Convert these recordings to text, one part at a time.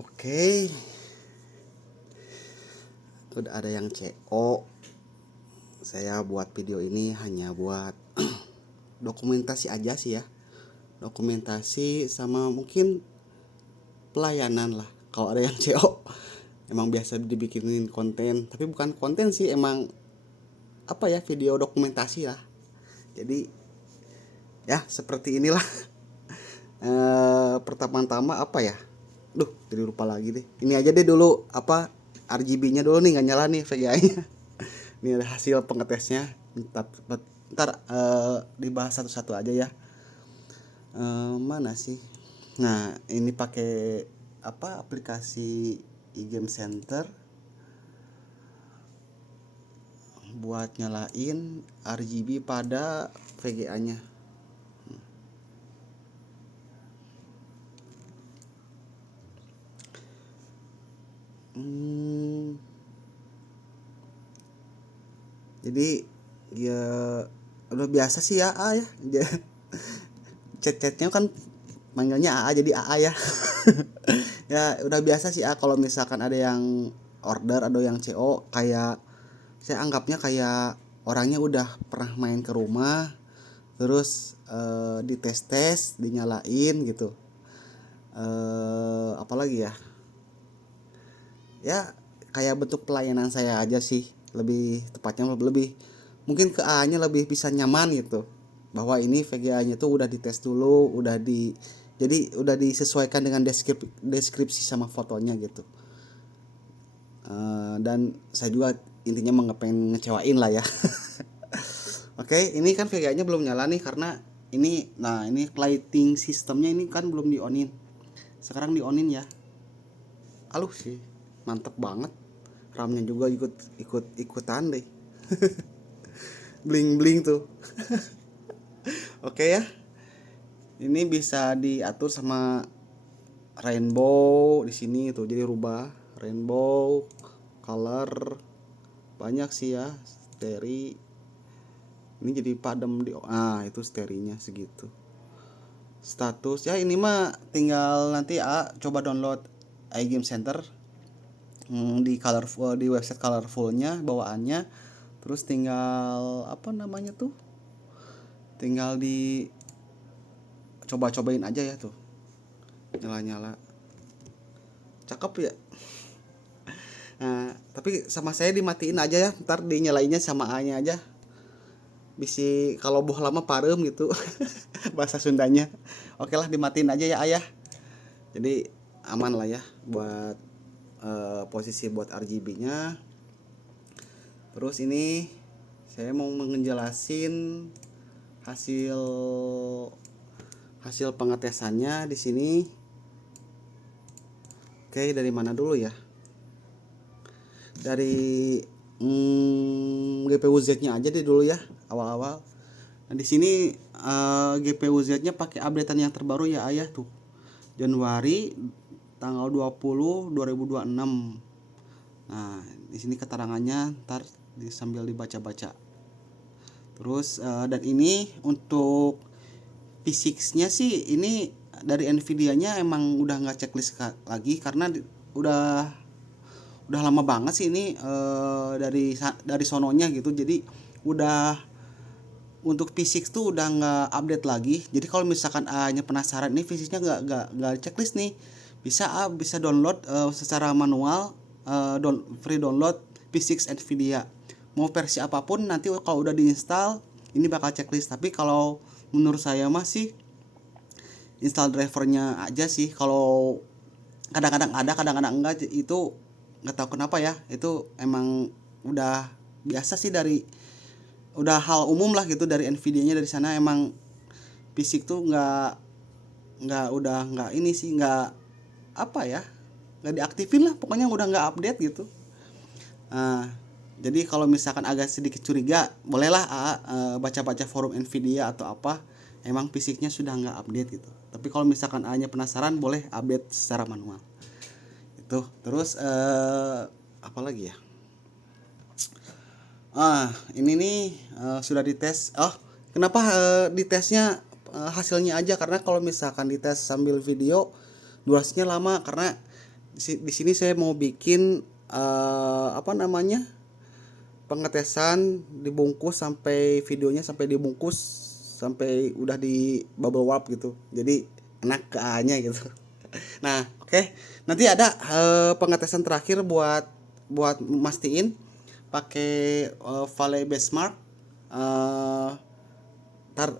Oke, udah ada yang CO. Saya buat video ini hanya buat dokumentasi aja sih ya. Dokumentasi sama mungkin pelayanan lah. Kalau ada yang CO, emang biasa dibikinin konten, tapi bukan konten sih, emang apa ya, video dokumentasi lah. Jadi ya seperti inilah. Pertama-tama apa ya? Jadi lupa lagi deh. Ini aja deh dulu apa, RGB-nya dulu nih nggak nyala nih VGA-nya. Ini ada hasil pengetesnya. Ntar dibahas satu-satu aja ya. Mana sih? Nah, ini pakai apa, aplikasi e-game center buat nyalain RGB pada VGA-nya. Jadi ya udah biasa sih ya A ya. Chat-chatnya kan manggilnya AA jadi AA ya. Ya udah biasa sih A, kalau misalkan ada yang order atau yang CO, kayak saya anggapnya kayak orangnya udah pernah main ke rumah, terus dites-tes, dinyalain gitu. Apalagi ya? Ya kayak bentuk pelayanan saya aja sih, lebih tepatnya lebih mungkin ke A-nya lebih bisa nyaman gitu, bahwa ini VGA-nya tuh udah dites dulu, jadi udah disesuaikan dengan deskripsi sama fotonya gitu. Dan saya juga intinya mau pengen ngecewain lah ya. Oke, ini kan VGA-nya belum nyala nih karena ini lighting sistemnya ini kan belum di onin. Sekarang di onin ya. Aluh sih, mantep banget. RAM-nya juga ikutan deh. Bling bling tuh. Oke ya. Ini bisa diatur sama rainbow di sini tuh. Jadi rubah rainbow, color, banyak sih ya. Steri. Ini jadi padam itu sterinya segitu. Status ya, ini mah tinggal nanti coba download iGame Center, di colorful, di website colorfulnya bawaannya, terus tinggal apa namanya tuh, tinggal di coba-cobain aja ya tuh, nyala-nyala, cakep ya. Nah, tapi sama saya dimatiin aja ya, ntar dinyalainnya sama A-nya aja, bisi kalau boh lama parem gitu. Bahasa Sundanya. Oke lah, dimatiin aja ya ayah, jadi aman lah ya buat posisi buat RGB-nya. Terus ini saya mau ngejelasin hasil hasil pengetesannya di sini. Oke, dari mana dulu ya? Dari GPU Z-nya aja deh dulu ya, awal-awal. Nah, di sini GPU Z-nya pakai updatean yang terbaru ya ayah tuh. Januari tanggal 20 2026. Nah, di sini keterangannya ntar sambil dibaca-baca. Terus dan ini untuk P6-nya sih, ini dari Nvidia-nya emang udah nggak checklist lagi karena udah lama banget sih ini dari sononya gitu. Jadi udah untuk P6 tuh udah nggak update lagi. Jadi kalau misalkan A-nya penasaran ini P6-nya nggak checklist nih, bisa download secara manual, free download P6 Nvidia. Mau versi apapun nanti kalau udah diinstal ini bakal checklist. Tapi kalau menurut saya masih install drivernya aja sih. Kalau kadang-kadang ada, kadang-kadang enggak, itu nggak tahu kenapa ya. Itu emang udah biasa sih, udah hal umum lah gitu dari Nvidia-nya. Dari sana emang fisik tuh nggak ini sih, nggak apa ya, nggak diaktifin lah pokoknya, udah nggak update gitu. Nah, jadi kalau misalkan agak sedikit curiga, bolehlah baca-baca forum Nvidia atau apa, emang fisiknya sudah nggak update gitu. Tapi kalau misalkan A-nya penasaran, boleh update secara manual itu. Terus apa lagi ya, ini nih sudah dites. Kenapa ditesnya hasilnya aja? Karena kalau misalkan dites sambil video durasinya lama, karena Di sini saya mau bikin apa namanya, pengetesan dibungkus sampai videonya sampai dibungkus sampai udah di bubble wrap gitu. Jadi enak ke A-nya gitu. Nah, oke. Nanti ada pengetesan terakhir buat mastiin pakai Valley Benchmark. Eh Ntar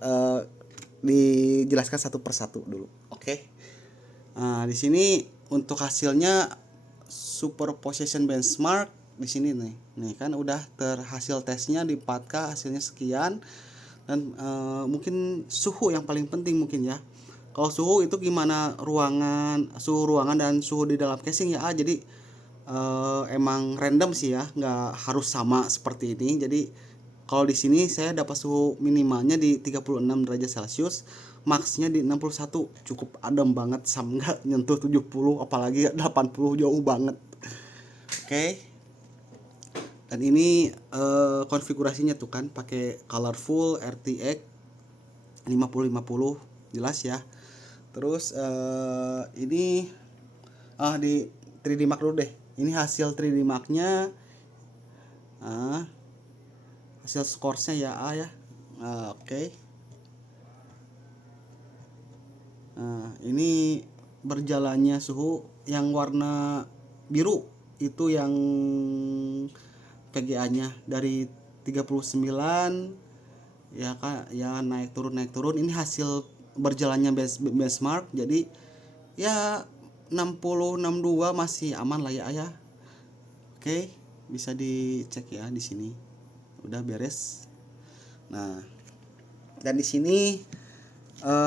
dijelaskan satu persatu dulu. Oke. Nah, di sini untuk hasilnya superposition benchmark di sini nih. Nih kan udah terhasil tesnya di 4K hasilnya sekian dan mungkin suhu yang paling penting mungkin ya. Kalau suhu itu gimana suhu ruangan dan suhu di dalam casing ya. Jadi emang random sih ya, nggak harus sama seperti ini. Jadi kalau di sini saya dapat suhu minimalnya di 36 derajat Celcius, maksnya di 61, cukup adem banget, sama nggak nyentuh 70, apalagi 80 jauh banget. Oke. Dan ini konfigurasinya tuh kan pakai colorful RTX 5050 jelas ya. Terus ini di 3D Mark dulu deh. Ini hasil 3D Mark-nya. Hasil scoresnya ya A ya. Oke. Nah, ini berjalannya suhu yang warna biru itu yang PGA-nya dari 39 ya kan, ya naik turun. Ini hasil berjalannya benchmark. Jadi ya 60 62 masih aman lah ya. Oke, bisa dicek ya di sini. Udah beres. Nah, dan di sini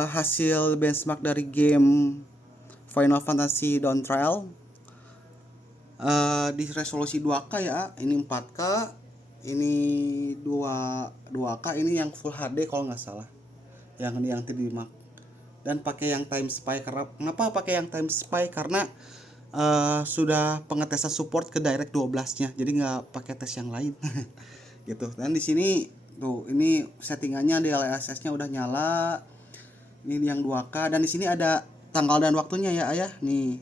hasil benchmark dari game Final Fantasy Dawn Trail di resolusi 2K ya. Ini 4K, ini 2K, ini yang Full HD kalau nggak salah. Yang 3D Mark. Dan pakai yang time spy. Kenapa pakai yang time spy? Karena sudah pengetesan support ke Direct 12-nya. Jadi nggak pakai tes yang lain. Gitu. Dan di sini tuh ini settingannya DLSS-nya udah nyala. Ini yang 2K dan di sini ada tanggal dan waktunya ya ayah. Nih,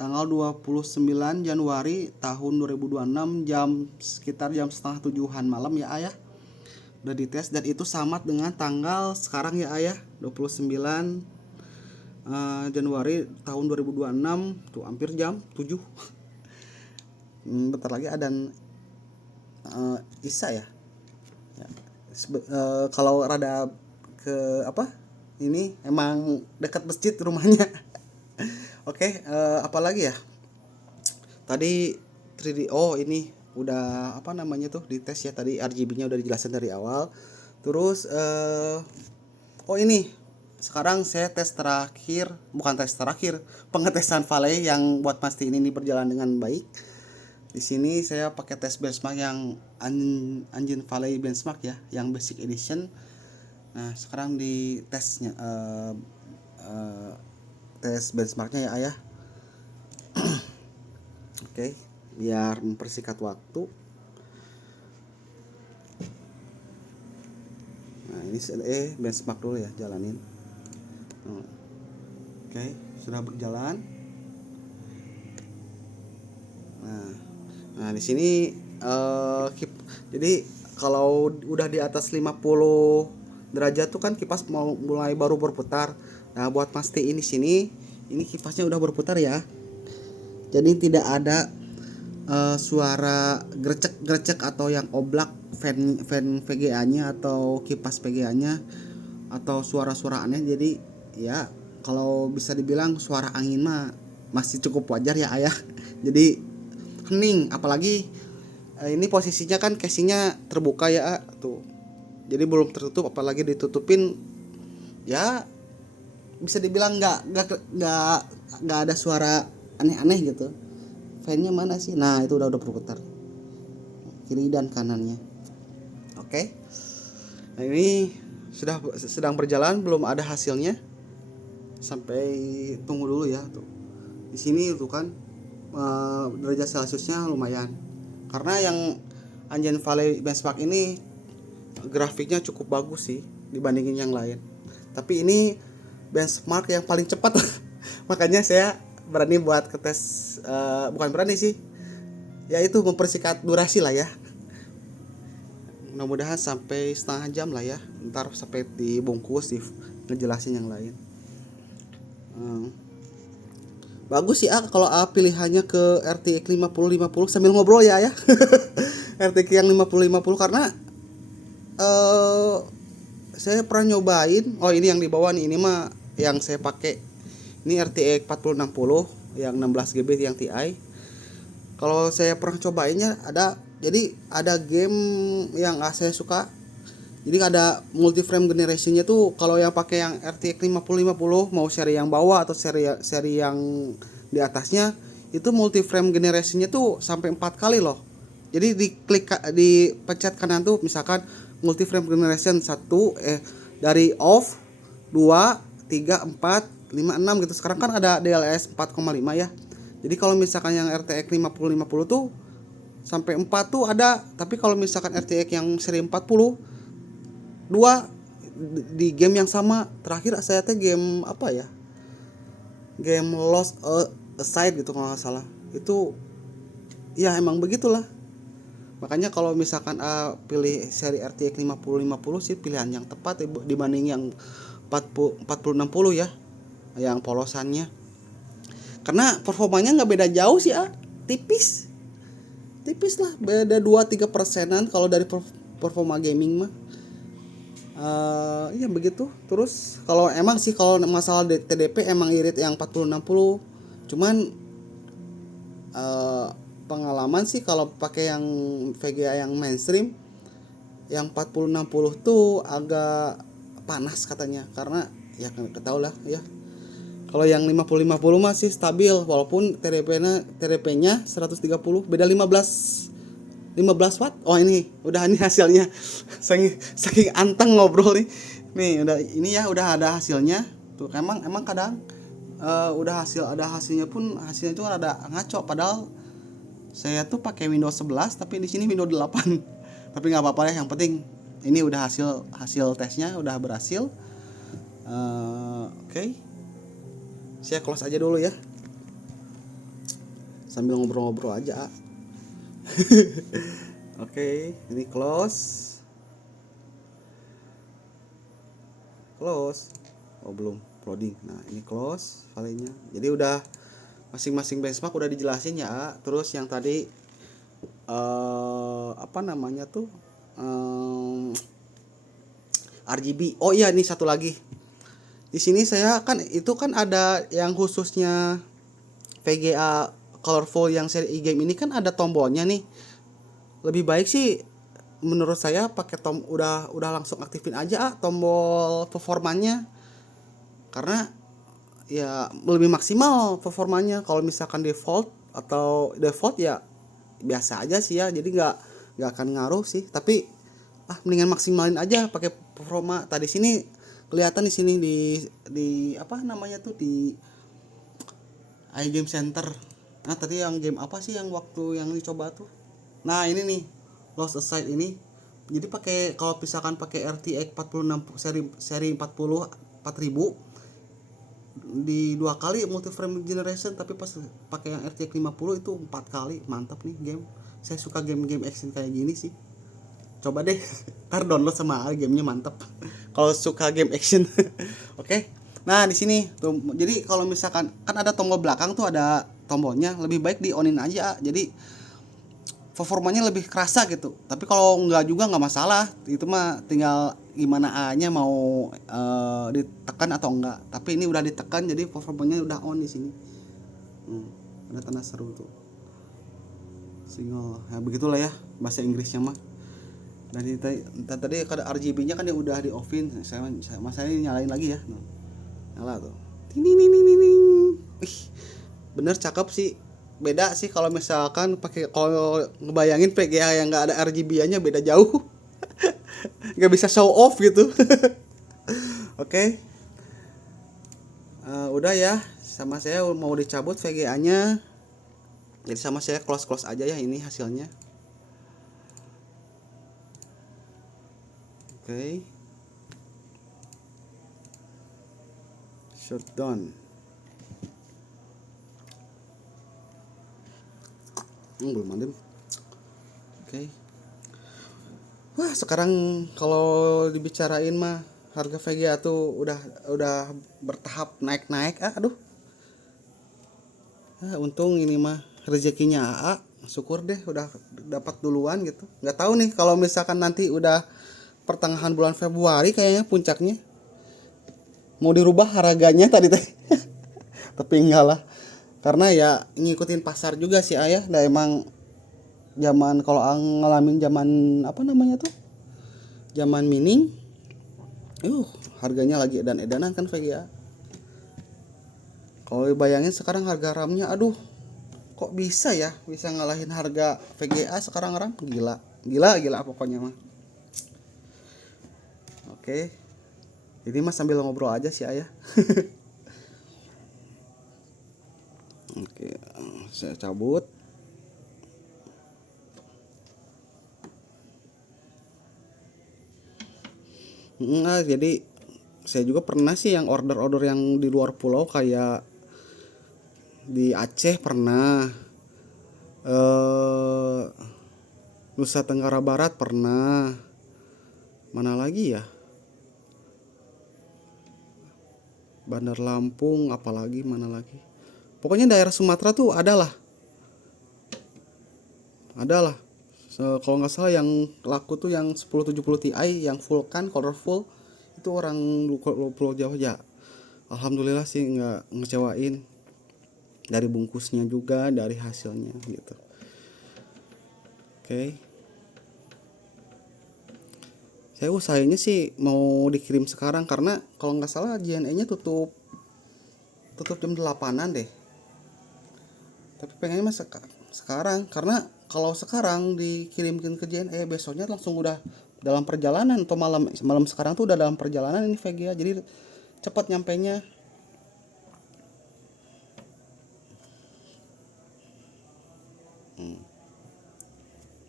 tanggal 29 Januari tahun 2026 sekitar jam setengah 7-an malam ya ayah. Udah dites dan itu sama dengan tanggal sekarang ya ayah, 29 Januari tahun 2026 tuh hampir jam 7. Bentar lagi adan Isya ya. Kalau rada ke apa? Ini emang dekat masjid rumahnya. Oke, apalagi ya? Tadi 3D ini udah apa namanya tuh dites ya, tadi RGB-nya udah dijelasin dari awal. Terus ini sekarang saya pengetesan Valley yang buat pastiin ini berjalan dengan baik. Di sini saya pakai tes benchmark yang Engine Valley benchmark ya, yang basic edition. Nah, sekarang di tesnya tes benchmarknya ya ayah. Oke, biar mempersingkat waktu. Nah, ini benchmark dulu ya, jalanin. Oke, sudah berjalan. Nah, di sini jadi kalau udah di atas 50 derajat tuh kan kipas mulai baru berputar. Nah, buat pastiin di sini ini kipasnya udah berputar ya. Jadi tidak ada suara grecek atau yang oblak fan VGA-nya atau kipas VGA-nya atau suara-suara aneh. Jadi ya kalau bisa dibilang suara angin mah masih cukup wajar ya ayah. Jadi hening, apalagi ini posisinya kan casingnya terbuka ya tuh. Jadi belum tertutup, apalagi ditutupin ya bisa dibilang nggak ada suara aneh-aneh gitu. Fan-nya mana sih? Nah, itu udah berputar kiri dan kanannya. Oke. Nah, ini sedang berjalan, belum ada hasilnya. Sampai tunggu dulu ya tuh. Di sini tuh kan derajat Celciusnya lumayan. Karena yang Engine Valley benchmark ini grafiknya cukup bagus sih dibandingin yang lain. Tapi ini benchmark yang paling cepat. Makanya saya berani buat ke tes, bukan berani sih, ya itu mempersingkat durasi lah ya. Mudah-mudahan sampai setengah jam lah ya, ntar sampai dibungkus di ngejelasin yang lain. Hmm. Bagus sih kalau pilihannya ke RTX 5050 sambil ngobrol ya. RTX yang 5050 karena eh saya pernah nyobain. Oh, ini yang di bawah nih, ini mah yang saya pakai. Ini RTX 4060 yang 16 GB yang TI. Kalau saya pernah cobainnya jadi ada game yang saya suka. Jadi ada multi frame generationnya tuh, kalau yang pakai yang RTX 5050 mau seri yang bawah atau seri yang di atasnya, itu multi frame generationnya tuh sampai 4 kali loh. Jadi di pencet kanan tuh misalkan multi frame generation dari off 2 3 4 5 6 gitu. Sekarang kan ada DLSS 4,5 ya. Jadi kalau misalkan yang RTX 5050 tuh sampai 4 tuh ada, tapi kalau misalkan RTX yang seri 40 dua di game yang sama. Terakhir saya teh game apa ya, game Lost Aside gitu kalau nggak salah. Itu ya emang begitulah. Makanya kalau misalkan pilih seri RTX 5050 sih pilihan yang tepat dibanding yang 4060 ya, yang polosannya. Karena performanya nggak beda jauh sih, tipis tipis lah, beda 2-3%an kalau dari performa gaming mah. Iya begitu. Terus kalau emang sih kalau masalah TDP emang irit yang 4060. Cuman uh, pengalaman sih kalau pakai yang VGA yang mainstream, yang 4060 tuh agak panas katanya, karena ya ketahui lah ya. Kalau yang 5050 masih stabil walaupun TDP-nya 130, beda 15 watt. Oh, ini udah, ini hasilnya. Saking anteng ngobrol nih. Nih udah, ini ya udah ada hasilnya. Tuh emang kadang udah ada hasilnya pun hasilnya itu ada ngaco, padahal saya tuh pakai Windows 11 tapi di sini Windows 8. Tapi nggak apa-apa ya, yang penting ini udah hasil tesnya udah berhasil. Oke. Saya close aja dulu ya. Sambil ngobrol-ngobrol aja. Oke, ini close. Oh, belum loading. Nah, ini close filenya. Jadi udah masing-masing benchmark udah dijelasin ya. Terus yang tadi apa namanya tuh, RGB. Oh iya, ini satu lagi. Di sini saya kan itu kan ada yang khususnya VGA colorful yang seri e-game ini kan ada tombolnya nih. Lebih baik sih menurut saya pakai udah langsung aktifin aja tombol performanya, karena ya lebih maksimal performanya. Kalau misalkan default ya biasa aja sih ya, jadi nggak akan ngaruh sih. Tapi mendingan maksimalin aja pakai performa. Tadi sini kelihatan di sini di apa namanya tuh, di iGame Center. Nah, tadi yang game apa sih yang waktu yang dicoba tuh? Nah, ini nih, Lost Aside ini. Jadi kalau misalkan pakai RTX 46 seri 40 di 2 kali multi frame generation, tapi pas pakai yang RTX 50 itu 4 kali. Mantap nih game. Saya suka game-game action kayak gini sih. Coba deh, ntar download sama gamenya mantap. Kalau suka game action. Oke. Nah, di sini tuh, jadi kalau misalkan kan ada tombol belakang tuh, ada tombolnya, lebih baik di onin aja. Jadi performanya lebih kerasa gitu. Tapi kalau nggak juga nggak masalah. Itu mah tinggal gimana A-nya mau ditekan atau enggak. Tapi ini udah ditekan, jadi performanya udah on di sini. Ada tanda seru tuh. Single. Ya begitulah ya bahasa Inggrisnya mah. Dan tadi ada RGB-nya kan dia udah di offin. Saya nyalain lagi ya. Nyala tuh. Ih, bener cakep sih. Beda sih kalau misalkan kalau ngebayangin VGA yang nggak ada RGB-nya, beda jauh. Nggak bisa show off gitu. Oke. Udah ya, sama saya mau dicabut VGA-nya. Jadi sama saya close aja ya, ini hasilnya. Oke. Shutdown. Belum mandi. Oke. Wah, sekarang kalau dibicarain mah harga VGA tuh udah bertahap naik-naik. Aduh. Untung ini mah rezekinya AA. Syukur deh udah dapat duluan gitu. Nggak tahu nih kalau misalkan nanti udah pertengahan bulan Februari kayaknya puncaknya mau dirubah harganya tadi teh. Tapi enggak lah. Karena ya ngikutin pasar juga sih ayah. Nah emang zaman kalau ngalamin zaman apa namanya tuh? Zaman mining. Harganya lagi edan-edanan kan VGA. Kalau bayangin sekarang harga RAM-nya, aduh, kok bisa ya bisa ngalahin harga VGA sekarang RAM? Gila, gila, gila pokoknya mah. Oke, ini mah sambil ngobrol aja sih ayah. Oke, saya cabut. Nah, jadi saya juga pernah sih yang order-order yang di luar pulau kayak di Aceh pernah, eh, Nusa Tenggara Barat pernah, mana lagi ya? Bandar Lampung, apalagi mana lagi? Pokoknya daerah Sumatera tuh adalah. Kalau nggak salah yang laku tuh yang 1070 Ti yang full kan colorful itu orang Pulau Jawa ya. Alhamdulillah sih nggak ngecewain dari bungkusnya juga dari hasilnya gitu. Oke. Saya usahainnya sih mau dikirim sekarang karena kalau nggak salah JNE-nya tutup tutup jam 8-an deh. Tapi pengennya mah sekarang karena kalau sekarang dikirimkan ke JNE besoknya langsung udah dalam perjalanan atau malam malam sekarang tuh udah dalam perjalanan ini VGA jadi cepat nyampainya.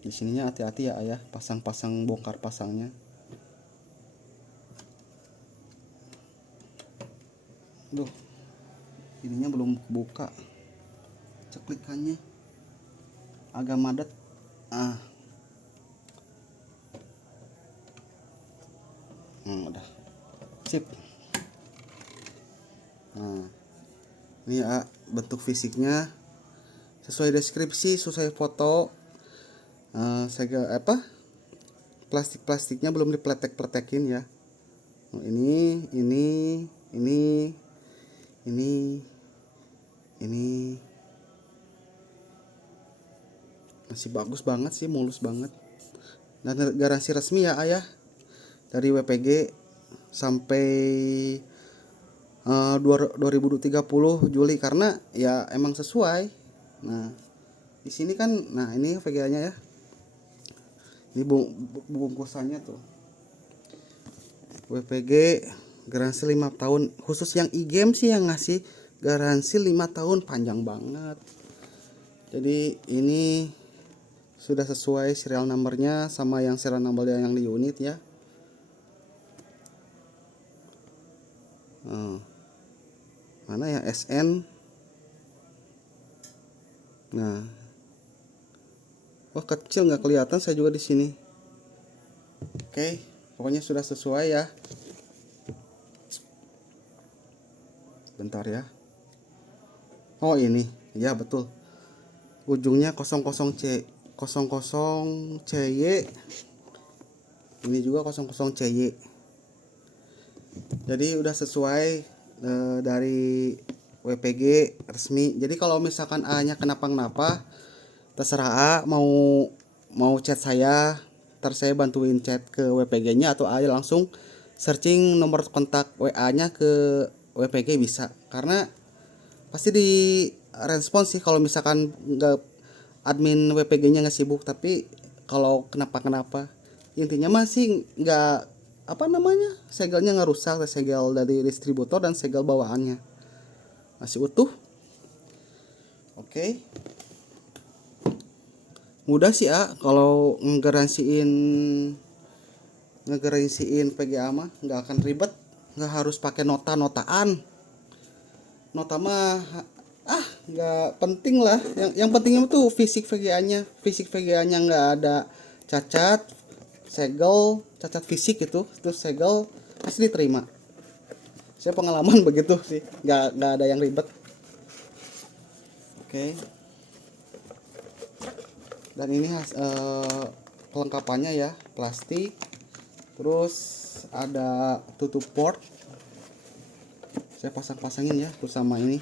Di sininya hati-hati ya ayah pasang-pasang bongkar pasangnya. Duh, ininya belum buka ceklikannya agak madet. ah Udah sip. Nah ini ya bentuk fisiknya sesuai deskripsi sesuai foto. Saya plastiknya belum dipletek-pletekin ya. Ini ini masih bagus banget sih, mulus banget. Dan garansi resmi ya ayah dari WPG sampai 2030 Juli karena ya emang sesuai. Nah di sini kan, nah ini VGA-nya ya. Ini bungkusannya tuh WPG garansi 5 tahun. Khusus yang e-game sih yang ngasih garansi 5 tahun, panjang banget. Jadi ini sudah sesuai serial numbernya sama yang serial number yang di unit ya. Mana ya SN. Nah, wah kecil nggak kelihatan saya juga di sini. Oke, pokoknya sudah sesuai ya. Bentar ya. Oh ini, ya betul. Ujungnya 00C 00CY. Ini juga 00CY. Jadi udah sesuai dari WPG resmi. Jadi kalau misalkan A-nya kenapa-kenapa, terserah A mau chat saya, ntar saya bantuin chat ke WPG-nya atau A langsung searching nomor kontak WA-nya ke WPG bisa. Karena pasti di respons sih kalau misalkan nggak admin WPG-nya nggak sibuk. Tapi kalau kenapa-kenapa intinya masih nggak apa namanya segelnya nggak rusak, segel dari distributor dan segel bawaannya masih utuh. Oke, mudah sih kalau ngegaransiin PGA mah nggak akan ribet, nggak harus pakai notaan. Nota mah nggak penting lah. Yang pentingnya tuh fisik VGA-nya nggak ada cacat, segel, cacat fisik itu, terus segel pasti diterima. Saya pengalaman begitu sih, nggak ada yang ribet. Oke. Dan ini kelengkapannya ya, plastik, terus ada tutup port. Saya pasang-pasangin ya terus sama ini.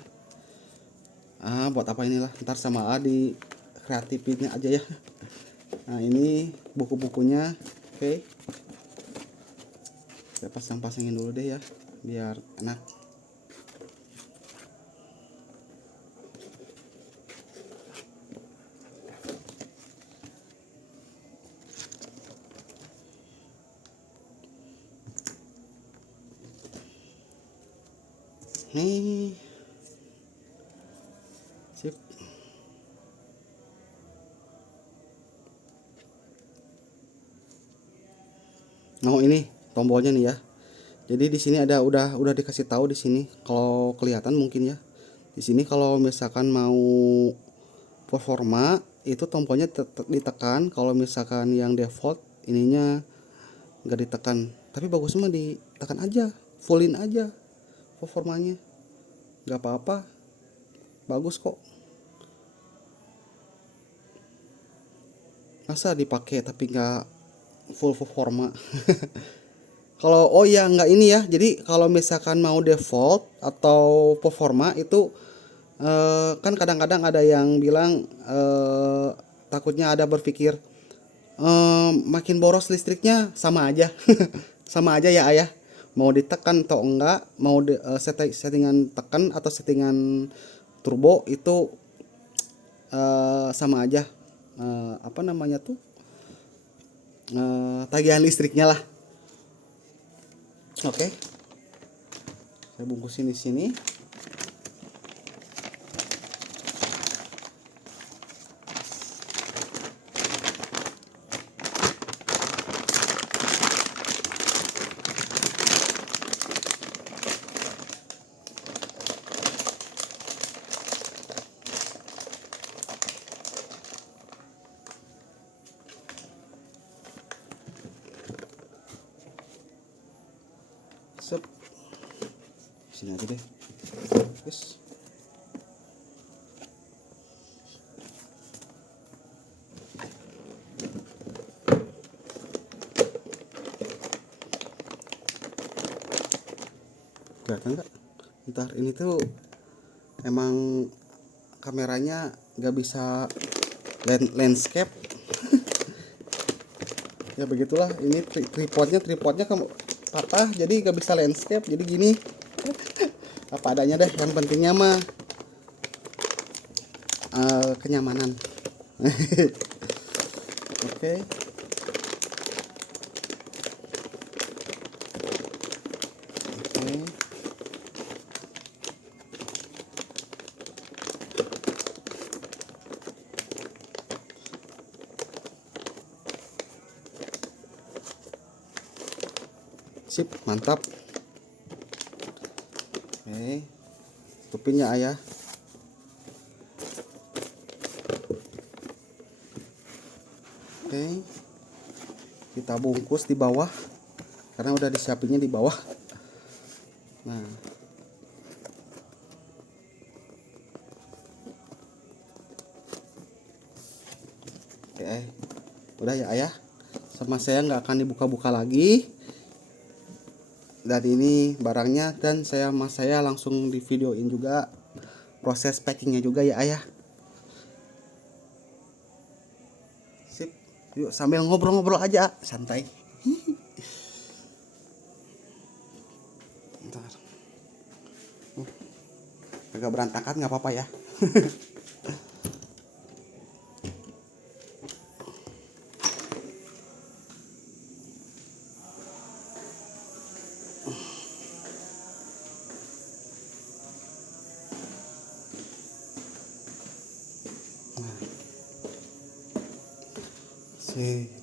Buat apa inilah, ntar sama di kreatifnya aja ya. Nah ini buku-bukunya. Oke, saya pasang-pasangin dulu deh ya biar enak. Nih, sip. Nah ini tombolnya nih ya. Jadi di sini ada udah dikasih tahu di sini kalau kelihatan mungkin ya. Di sini kalau misalkan mau performa itu tombolnya ditekan, kalau misalkan yang default ininya nggak ditekan. Tapi bagus mah ditekan aja, fullin aja performanya. Nggak apa-apa, bagus kok. Masa dipakai tapi nggak full performa. Kalau oh ya nggak ini ya. Jadi kalau misalkan mau default atau performa itu kan kadang-kadang ada yang bilang takutnya ada berpikir makin boros listriknya sama aja. Sama aja ya ayah. Mau ditekan atau enggak, mau settingan tekan atau settingan turbo itu sama aja. Apa namanya tuh? Tagihan listriknya lah. Oke. Saya bungkusin di sini. Sep. Sini aja deh. Yes. Kelihatan nggak? Ntar ini tuh emang kameranya nggak bisa landscape. Ya begitulah, ini tripodnya patah jadi nggak bisa landscape, jadi gini. Apa adanya deh, yang pentingnya mah kenyamanan. Oke. Oke. Sip, mantap. Oke, tutupin ya ayah. Oke, kita bungkus di bawah karena udah disiapinnya di bawah. Nah, oke, udah ya ayah. Sama saya nggak akan dibuka-buka lagi. Dan ini barangnya, dan saya langsung di videoin juga proses packingnya juga ya ayah. Sip, yuk sambil ngobrol-ngobrol aja santai. Bentar. Agak berantakan nggak apa-apa ya.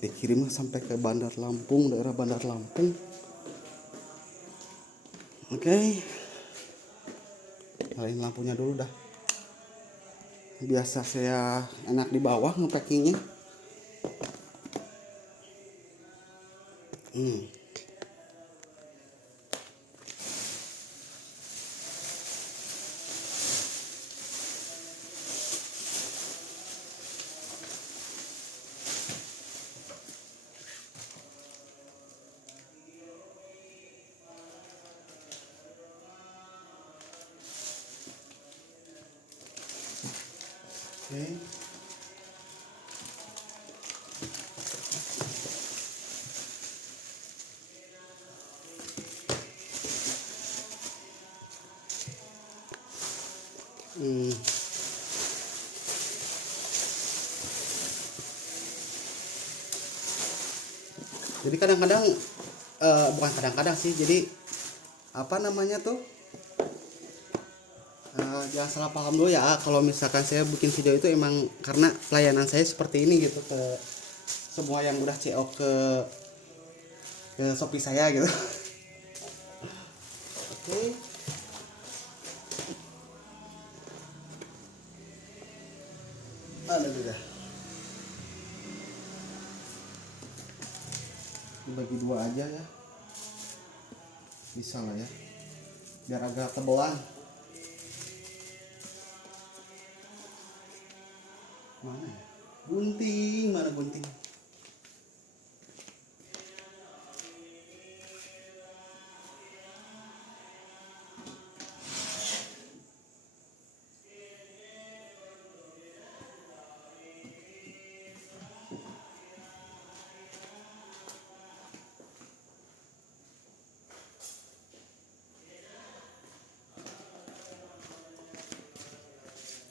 Dikirim sampai ke Bandar Lampung, daerah Bandar Lampung. Oke, nyalain lampunya dulu dah. biasa saya enak di bawah ngepackingnya. Oke. Jadi kadang-kadang bukan kadang-kadang sih, jadi apa namanya tuh, jangan salah paham dulu ya, kalau misalkan saya bikin video itu emang karena pelayanan saya seperti ini gitu ke semua yang udah CO ke Shopee saya gitu. Oke. Ada juga. Dibagi dua aja ya. Bisa lah ya. Biar agak tebelan. Mana ya? Gunting, mana gunting?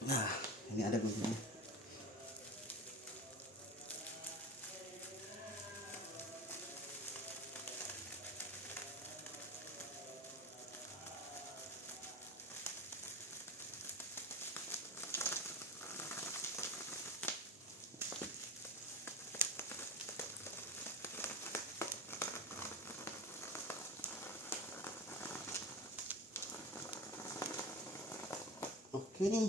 Nah, ini ada guntingnya. Oke nih.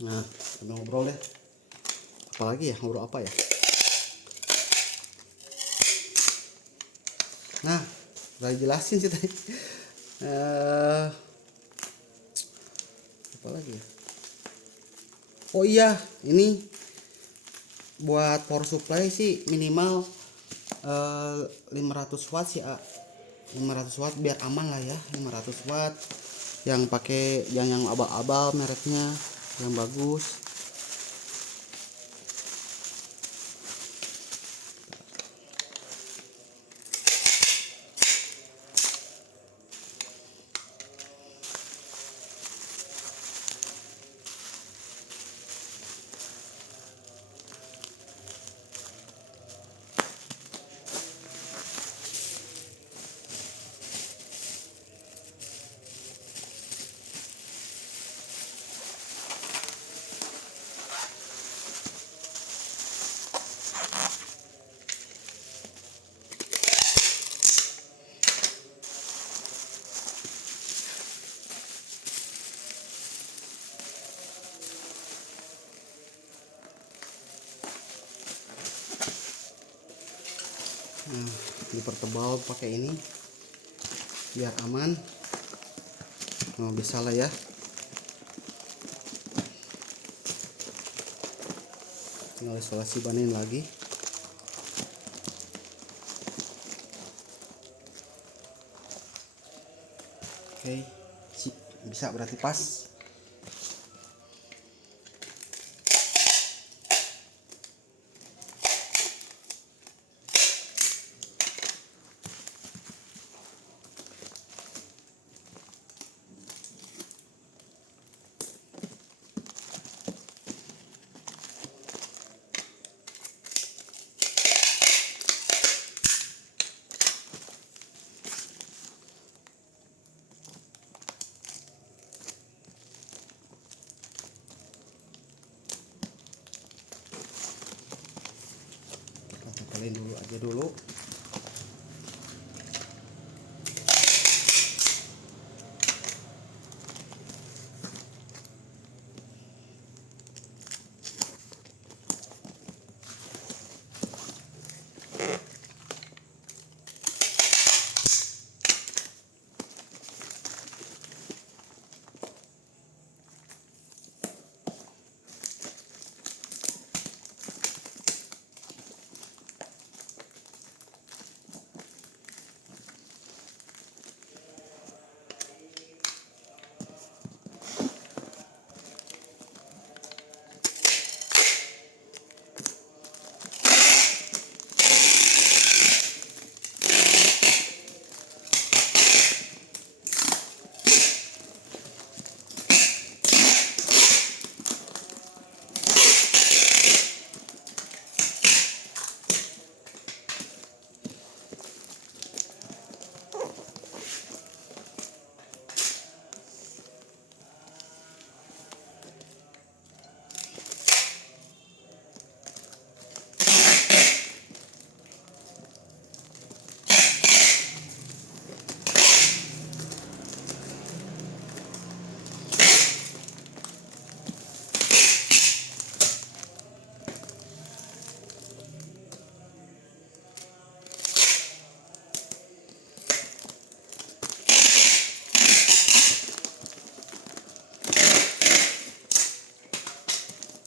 Nah, kita ngobrol deh. Apalagi ya, ngobrol apa ya? Nah, udah jelasin sih tadi. Apa lagi ya? Oh iya, ini buat power supply sih minimal 500 watt sih, 500 watt biar aman lah ya. 500 watt yang pakai yang abal-abal mereknya yang bagus. Nah, dipertebal pakai ini biar aman. Nah, bisa lah ya. Tinggal isolasi banin lagi. Oke, sip, bisa berarti pas. Kalian dulu aja dulu.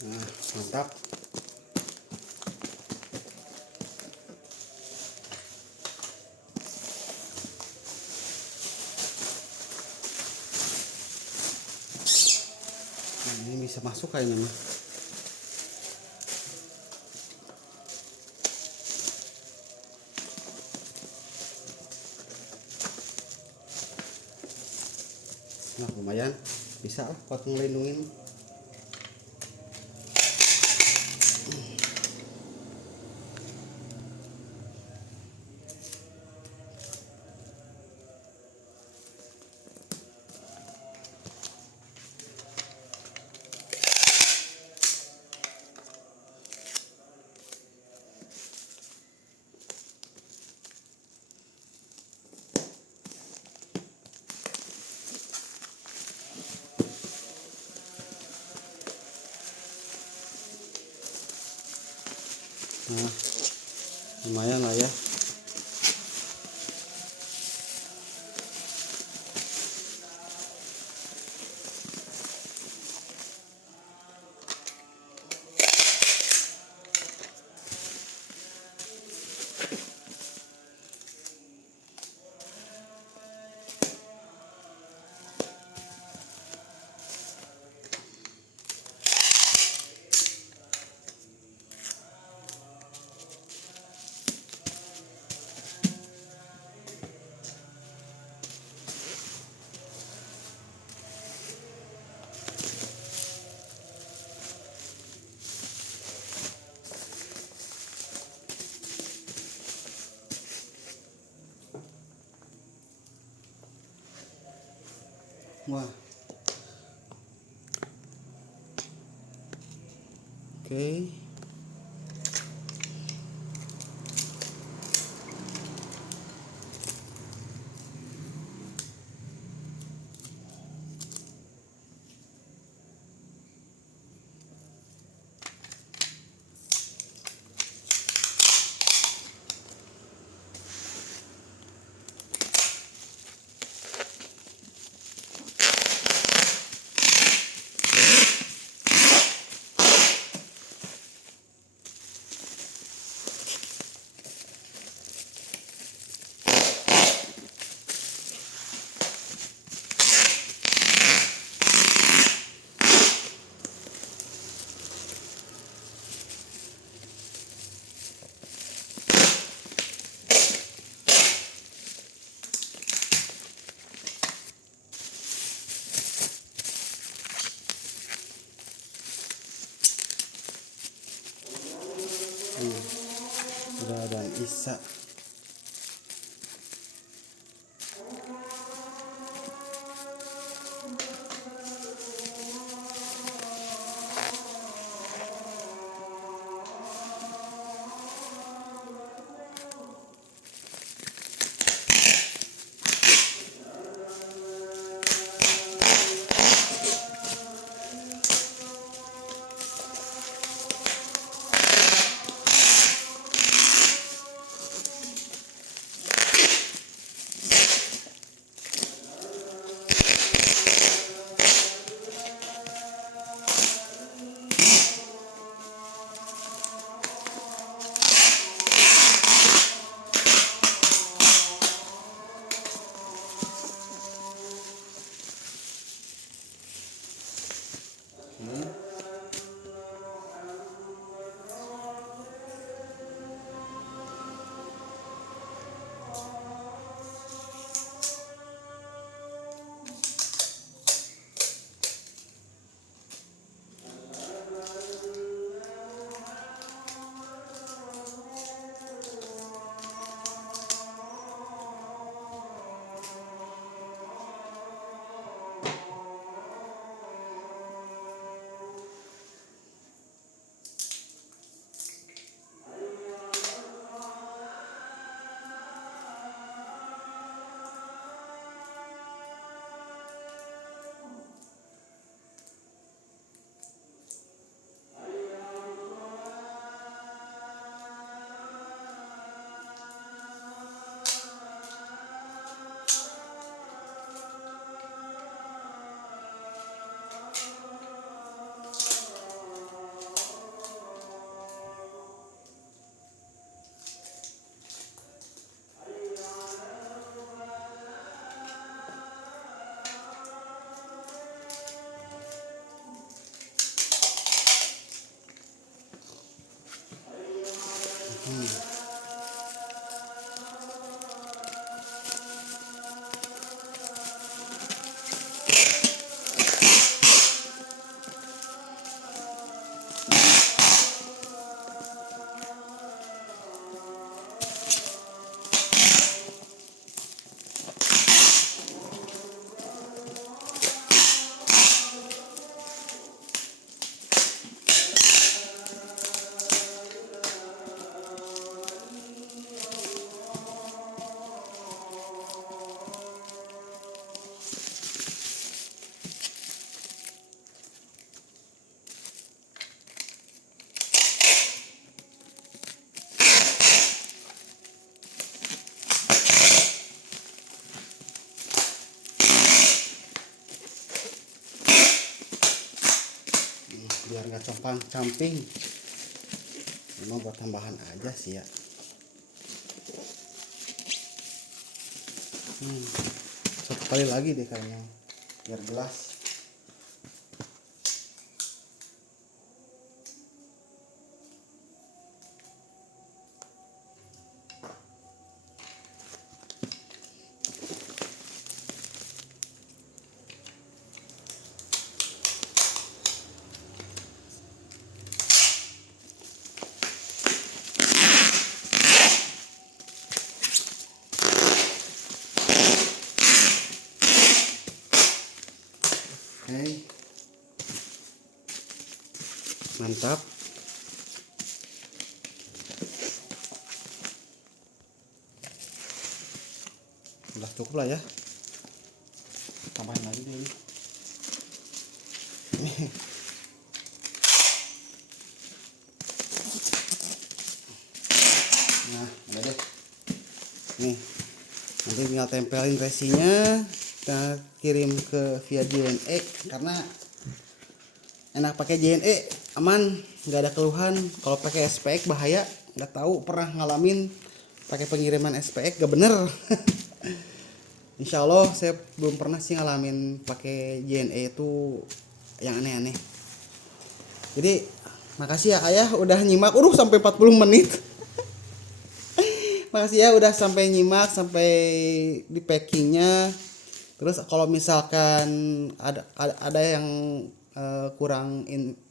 Nah, mantap. Nah, ini bisa masuk kayaknya mah. Nah, lumayan bisa lah buat ngelindungin. Nah, lumayan lah ya. Wah. Oke. dan Isa. Biar nggak compang camping, memang buat tambahan aja sih ya. Satu kali lagi deh kayaknya biar jelas. Oke, mantap. Udah cukup lah ya, tambahin lagi deh ini. Nah udah deh, nih nanti tinggal tempelin resinya, kita kirim ke via JNE karena enak pakai JNE, aman, nggak ada keluhan. Kalau pakai SPX bahaya, nggak tahu, pernah ngalamin pakai pengiriman SPX gak bener. Insya Allah saya belum pernah sih ngalamin pakai JNE itu yang aneh-aneh. Jadi makasih ya ayah udah nyimak, sampai 40 menit. Makasih ya udah sampai nyimak sampai di packingnya. Terus kalau misalkan ada yang kurang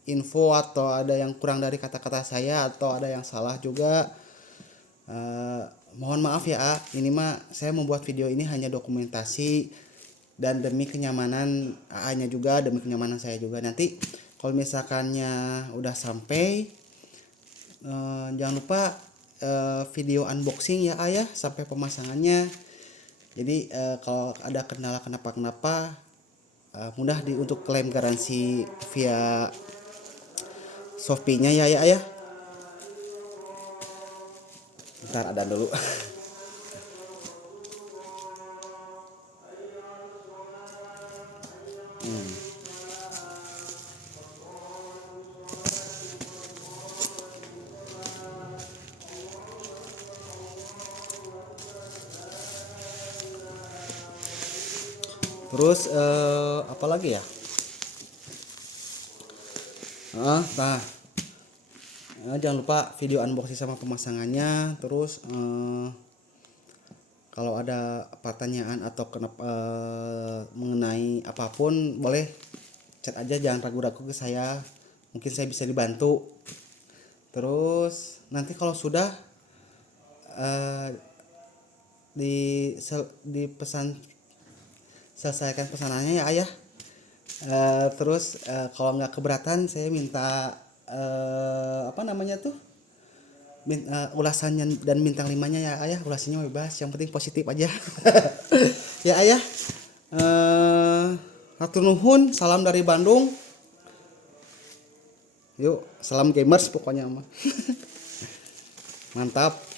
info atau ada yang kurang dari kata-kata saya atau ada yang salah juga, Mohon maaf ya A, ini mah saya membuat video ini hanya dokumentasi dan demi kenyamanan AA-nya juga, demi kenyamanan saya juga. Nanti kalau misalkannya udah sampai, jangan lupa video unboxing ya A ya, sampai pemasangannya. Jadi kalau ada kendala kenapa mudah untuk klaim garansi via Shopee-nya ya ya. Bentar ada dulu. Terus apa lagi ya? Nah, jangan lupa video unboxing sama pemasangannya. Terus kalau ada pertanyaan atau mengenai apapun boleh chat aja, jangan ragu-ragu ke saya. Mungkin saya bisa dibantu. Terus nanti kalau sudah di pesan selesaikan pesanannya ya ayah. Terus kalau nggak keberatan saya minta apa namanya tuh ulasannya dan bintang 5-nya ya ayah. Ulasannya bebas, yang penting positif aja. Ya ayah, hatur nuhun, salam dari Bandung. Yuk, salam gamers pokoknya mah. Mantap.